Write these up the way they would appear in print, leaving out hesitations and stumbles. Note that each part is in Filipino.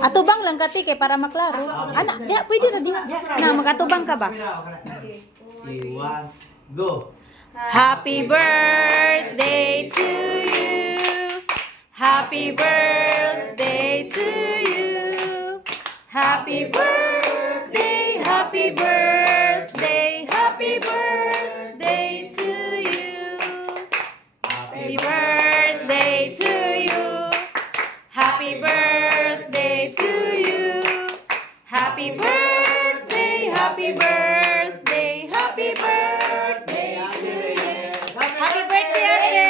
Atubang lang kati kay para maklaro. Ana, diya pwede na diya. Na magatubang ka ba? Okay, 1, go. Happy birthday to you. Happy birthday to you. Happy birthday, happy birthday, happy birthday to you. Happy birthday to you. Happy birthday to you. Happy birthday, happy birthday, happy birthday to you. Happy birthday, ate!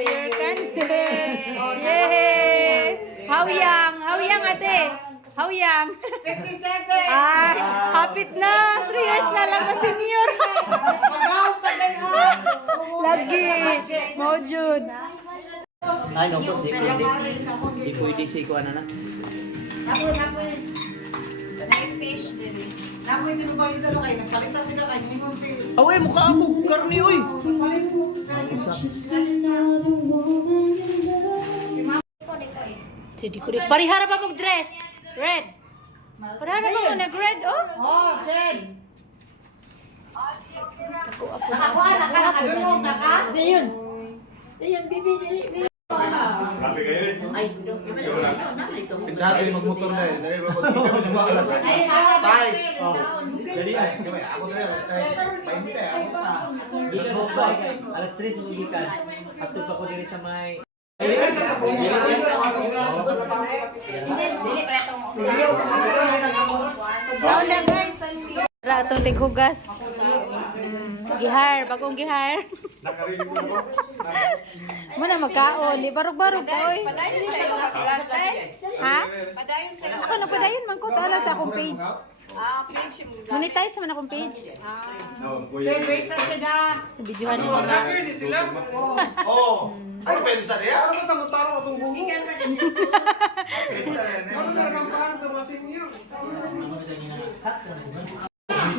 Your candle. Yay! How young? How young, ate? How young? 57. Ah, hapit na. 3 years na lang na senior. Lagi. Mojud. Ay, no, boss, di pwede si Kuana na. Hapon. Na-fish din. Napoy si Babalis na kayo. Nagpalitan ka kayo. Away, mukha ako. Karni, oy. Sige ko rin. Parihara pa mong dress. Red. Parihara pa mo nag-red, oh. Oh, Jen. Nakakuha na ka. Nakadulog na ka. Ayun. Ayun, bibi. Ay, Dati magmotor na eh. Dahil alas. Size. Dali na. Ako na yan. Size. Hindi na. Ako na. Alas 3 sumigikan. Ato pa ko diri sa may... Down na, guys. Wala itong tighugas. Gihar. Bagong gihar. Muna magkaon. Di barog-barog ka, oy. Ha? Ako nagpadayon man ko. Tala sa akong page. Monetize naman akong page. Jen, wait sa siya na. Videohan mo na. Oo. Ay, pensa niya?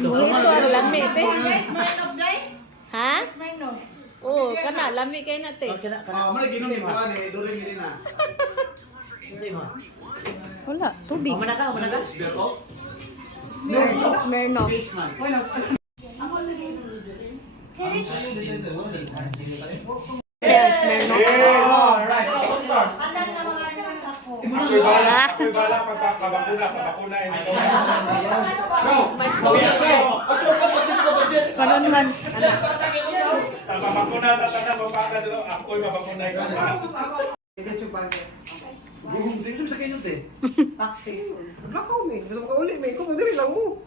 Buhito ang lami, te. Smirnoff, Jay? Ha? Smirnoff. Oo, kana. Lami kayo na, te. Mali ginom ni Juan eh. During hindi na. Kasi mo. Wala, tubig. Umana ka. Smirnoff. Yes, Smirnoff. Alright. Andan na mga anak ako. Ako'y bala pagkakabakuna ito. Go! Budget. Kanon man. Sa babakuna sa tanang babaka dito, ako'y babakuna ito. Dito sa kayo te. Taxi. Lakaw, may. Gusto mo ka uli, may. Kung madali lang mo.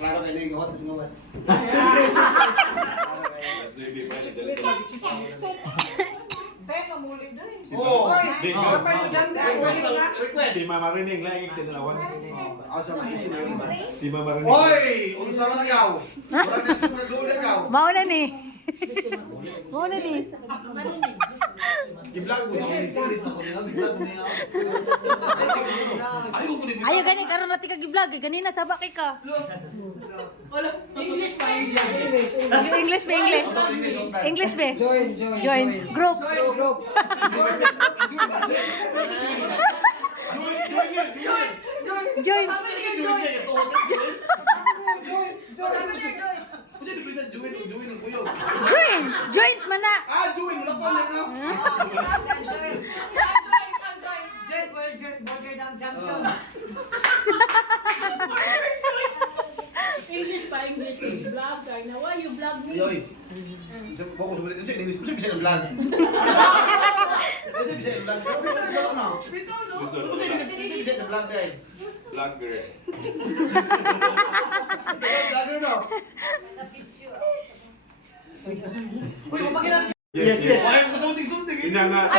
Klaro kayo na yung hot na gawas. Tayo mamuli doon. Oo. Request. Si Mama Rining lagi tinalawan. Ako sa mga isin na yun ba? Si Mama Rining. Hoy! Unsa man agaw? Murag na sa mga doon agaw. Mauna ni. Mauna ni. Gi-vlog mo sa series na ko. Gi-vlog mo niya. Ay, ko kunin. Ayo gani karon natin kag-vlog ganina sabak kay ka. English ba English? English ba? Join. Group. Join. Join man na. Join! Wala ko na na. Jen, burger ng junction. English pa, English. Vlog tayo na. Why you vlog me? Yoy. Fokus mo dito. English mo bisa vlog. Bisa vlog. Ano na? Bisa vlog dai. Vlogger. Vlogger no. Uy, mapakilala. Yes. Ay, mo kasuntig-suntig. Ina nga.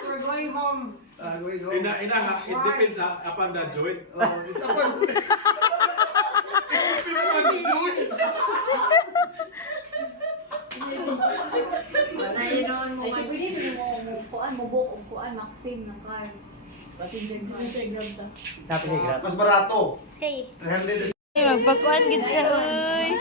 So we're going home. Go. Ina nga. It depends upon the joint. Oh, it's up on. Nainon mo. Pwede mo kuan mo bukong kuan Maxim ng cars. Passenger car. Tapos ay grab. Mas barato. Hey. 300. Magpakuan gid siya oy.